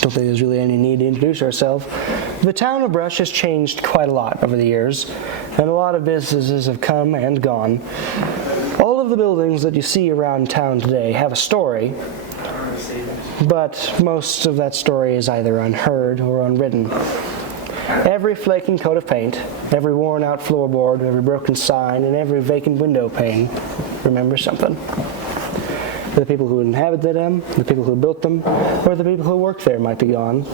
don't think there's really any need to introduce ourselves. The town of Brush has changed quite a lot over the years, and a lot of businesses have come and gone. All of the buildings that you see around town today have a story, but most of that story is either unheard or unwritten. Every flaking coat of paint, every worn-out floorboard, every broken sign, and every vacant window pane remembers something. The people who inhabited them, the people who built them, or the people who worked there might be gone,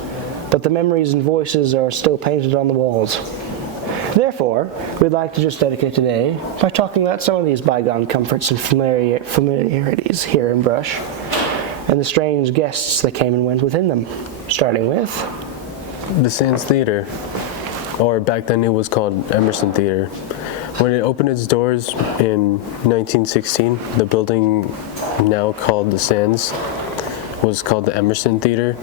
but the memories and voices are still painted on the walls. Therefore, we'd like to just dedicate today by talking about some of these bygone comforts and familiarities here in Brush, and the strange guests that came and went within them, starting with the Sands Theater, or back then it was called Emerson Theater. When it opened its doors in 1916, the building now called the Sands was called the Emerson Theater,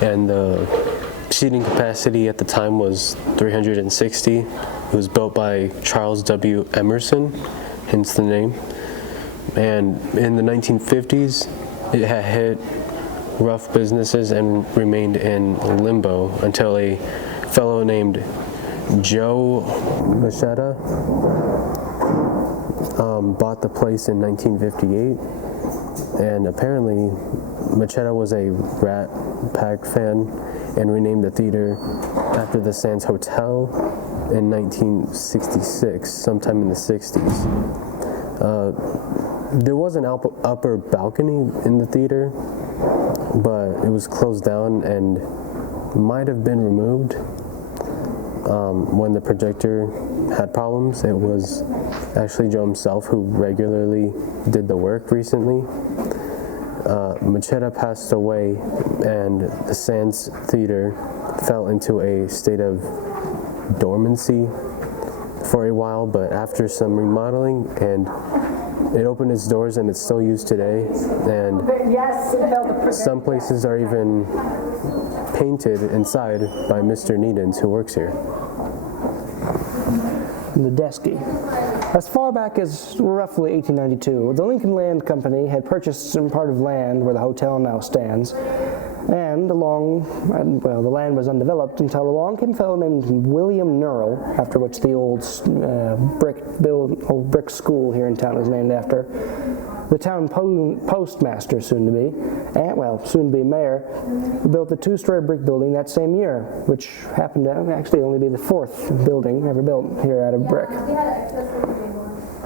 and the seating capacity at the time was 360. It was built by Charles W. Emerson, hence the name. And in the 1950s, it had hit rough businesses and remained in limbo until a fellow named Joe Machetta bought the place in 1958, and apparently Machetta was a Rat Pack fan and renamed the theater after the Sands Hotel in 1966, sometime in the 60s. There was an upper balcony in the theater, but it was closed down and might have been removed when the projector had problems. It was actually Joe himself who regularly did the work recently. Machetta passed away, and the Sands Theater fell into a state of dormancy for a while, but after some remodeling, and it opened its doors and it's still used today, and some places are even painted inside by Mr. Needens, who works here. the Desky. As far back as roughly 1892, the Lincoln Land Company had purchased some part of land where the hotel now stands, and the land was undeveloped until along came a fellow named William Nurle, after which the old brick school here in town is named after. The town postmaster, soon to be mayor, built the two-story brick building that same year, which happened to actually only be the fourth building ever built here out of brick.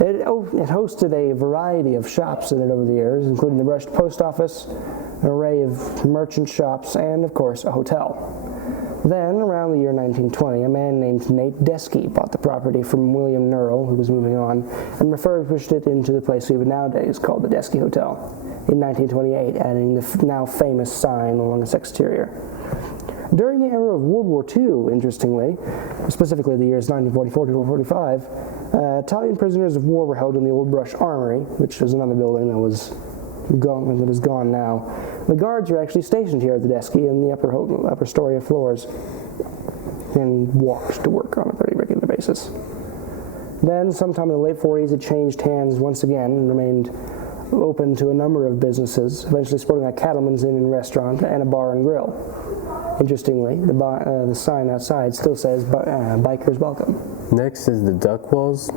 It hosted a variety of shops in it over the years, including the Brush Post Office, an array of merchant shops, and, of course, a hotel. Then, around the year 1920, a man named Nate Desky bought the property from William Nurle, who was moving on, and refurbished it into the place we would nowadays call the Desky Hotel, in 1928, adding the now famous sign along its exterior. During the era of World War II, interestingly, specifically the years 1944 to 1945, Italian prisoners of war were held in the Old Brush Armory, which was another building that is gone now. The guards are actually stationed here at the Desky in the upper story of floors and walked to work on a very regular basis. Then, sometime in the late 40s, it changed hands once again and remained open to a number of businesses, eventually sporting a cattleman's inn and restaurant and a bar and grill. Interestingly, the sign outside still says Bikers Welcome. Next is the Duck Walls,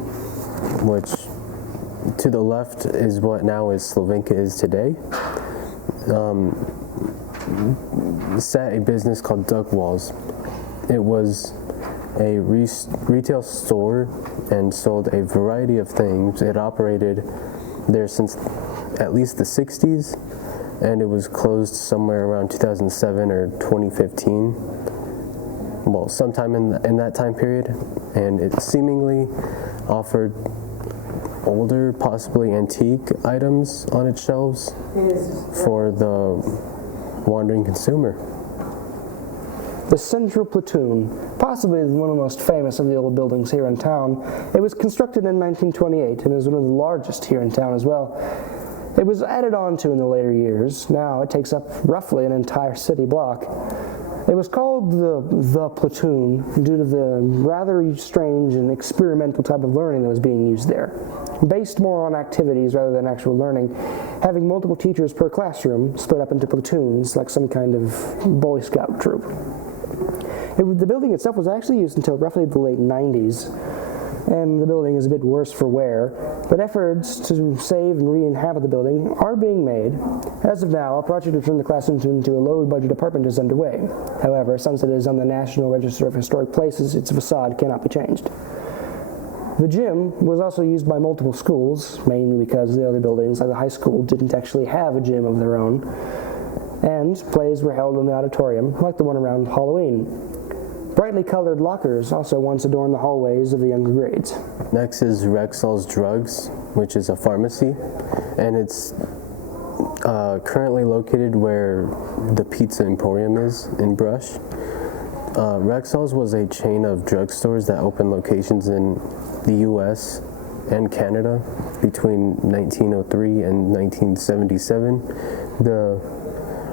which to the left is what now is Slovenka is today. Sat a business called Duck Walls. It was a retail store and sold a variety of things. It operated there since at least the 60s, and it was closed somewhere around 2007 or 2015. Well, sometime in that time period, and it seemingly offered older, possibly antique items on its shelves for the wandering consumer. The Central Platoon, possibly one of the most famous of the old buildings here in town. It was constructed in 1928 and is one of the largest here in town as well. It was added on to in the later years. Now it takes up roughly an entire city block. It was called the platoon due to the rather strange and experimental type of learning that was being used there. Based more on activities rather than actual learning, having multiple teachers per classroom split up into platoons like some kind of Boy Scout troop. The building itself was actually used until roughly the late 90s, and the building is a bit worse for wear, but efforts to save and re-inhabit the building are being made. As of now, a project to turn the classroom into a low-budget apartment is underway. However, since it is on the National Register of Historic Places, its facade cannot be changed. The gym was also used by multiple schools, mainly because the other buildings, like the high school, didn't actually have a gym of their own, and plays were held in the auditorium, like the one around Halloween. Brightly colored lockers also once adorned the hallways of the younger grades. Next is Rexall's Drugs, which is a pharmacy, and it's currently located where the Pizza Emporium is in Brush. Rexall's was a chain of drugstores that opened locations in the U.S. and Canada between 1903 and 1977. The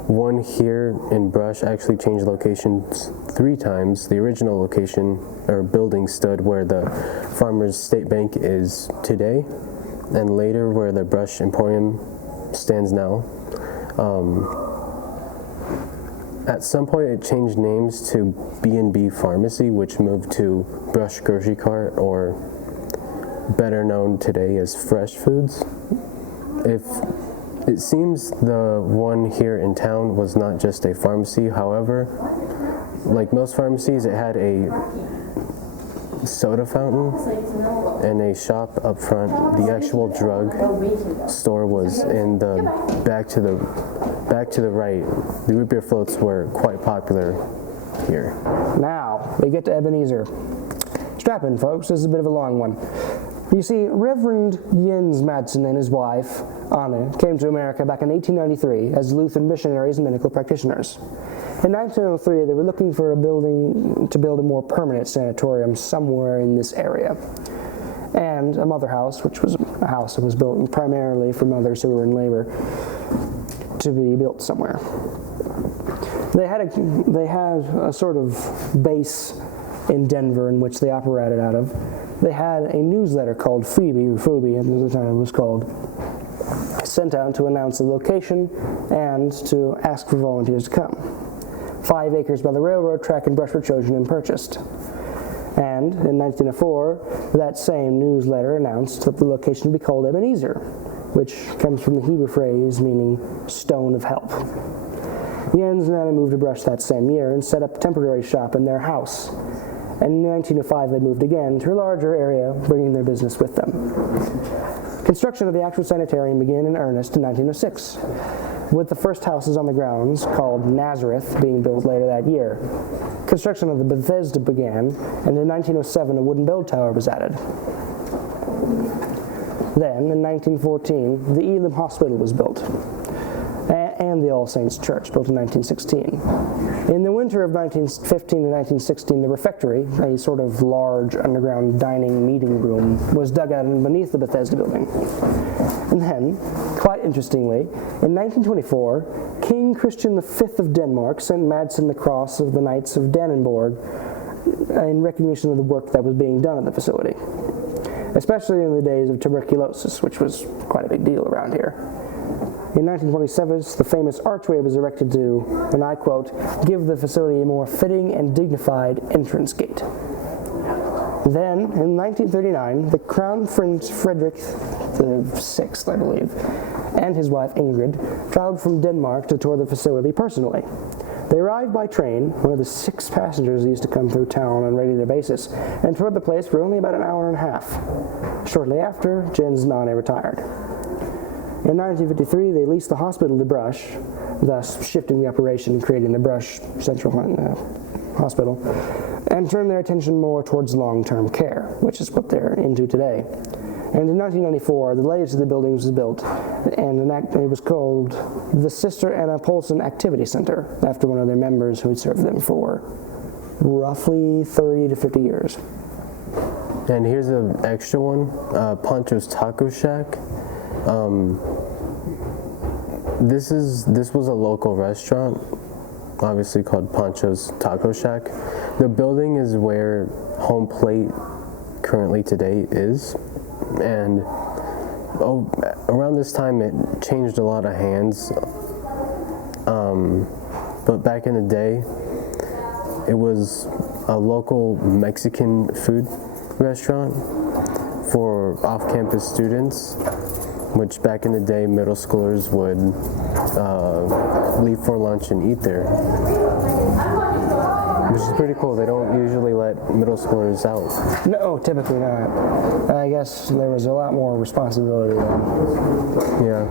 one here in Brush actually changed locations 3 times. The original location or building stood where the Farmers State Bank is today, and later where the Brush Emporium stands now. At some point it changed names to B&B Pharmacy, which moved to Brush Grocery Cart, or better known today as Fresh Foods. It seems the one here in town was not just a pharmacy. However, like most pharmacies, it had a soda fountain and a shop up front. The actual drug store was in the back to the right. The root beer floats were quite popular here. Now, we get to Ebenezer. Strap in, folks. This is a bit of a long one. You see, Reverend Jens Madsen and his wife, Anne, came to America back in 1893 as Lutheran missionaries and medical practitioners. In 1903, they were looking for a building to build a more permanent sanatorium somewhere in this area, and a mother house, which was a house that was built primarily for mothers who were in labor, to be built somewhere. They had a sort of base in Denver in which they operated out of. They had a newsletter called Phoebe, at the time it was called, sent out to announce the location and to ask for volunteers to come. 5 acres by the railroad track in Brush were chosen and purchased. And in 1904, that same newsletter announced that the location would be called Ebenezer, which comes from the Hebrew phrase meaning stone of help. Jens and Anna moved to Brush that same year and set up a temporary shop in their house. And in 1905, they moved again to a larger area, bringing their business with them. Construction of the actual sanitarium began in earnest in 1906, with the first houses on the grounds, called Nazareth, being built later that year. Construction of the Bethesda began, and in 1907, a wooden bell tower was added. Then, in 1914, the Elam Hospital was built, and the All Saints Church, built in 1916. In the winter of 1915 to 1916, the refectory, a sort of large underground dining meeting room, was dug out beneath the Bethesda building. And then, quite interestingly, in 1924, King Christian V of Denmark sent Madsen the Cross of the Knights of Dannenborg in recognition of the work that was being done at the facility, especially in the days of tuberculosis, which was quite a big deal around here. In 1927, the famous archway was erected to, and I quote, give the facility a more fitting and dignified entrance gate. Then, in 1939, the Crown Prince Frederick VI, I believe, and his wife Ingrid traveled from Denmark to tour the facility personally. They arrived by train, one of the 6 passengers that used to come through town on a regular basis, and toured the place for only about an hour and a half. Shortly after, Jens and Anne retired. In 1953, they leased the hospital to Brush, thus shifting the operation and creating the Brush Central Hospital, and turned their attention more towards long-term care, which is what they're into today. And in 1994, the latest of the buildings was built, and it was called the Sister Anna Paulson Activity Center, after one of their members who had served them for roughly 30 to 50 years. And here's an extra one, Pancho's Taco Shack. This was a local restaurant obviously called Pancho's Taco Shack. The building is where Home Plate currently today is, and around this time it changed a lot of hands. But back in the day, it was a local Mexican food restaurant for off-campus students, which back in the day middle schoolers would leave for lunch and eat there, which is pretty cool. They don't usually let middle schoolers out. No, typically not. I guess there was a lot more responsibility then. Yeah.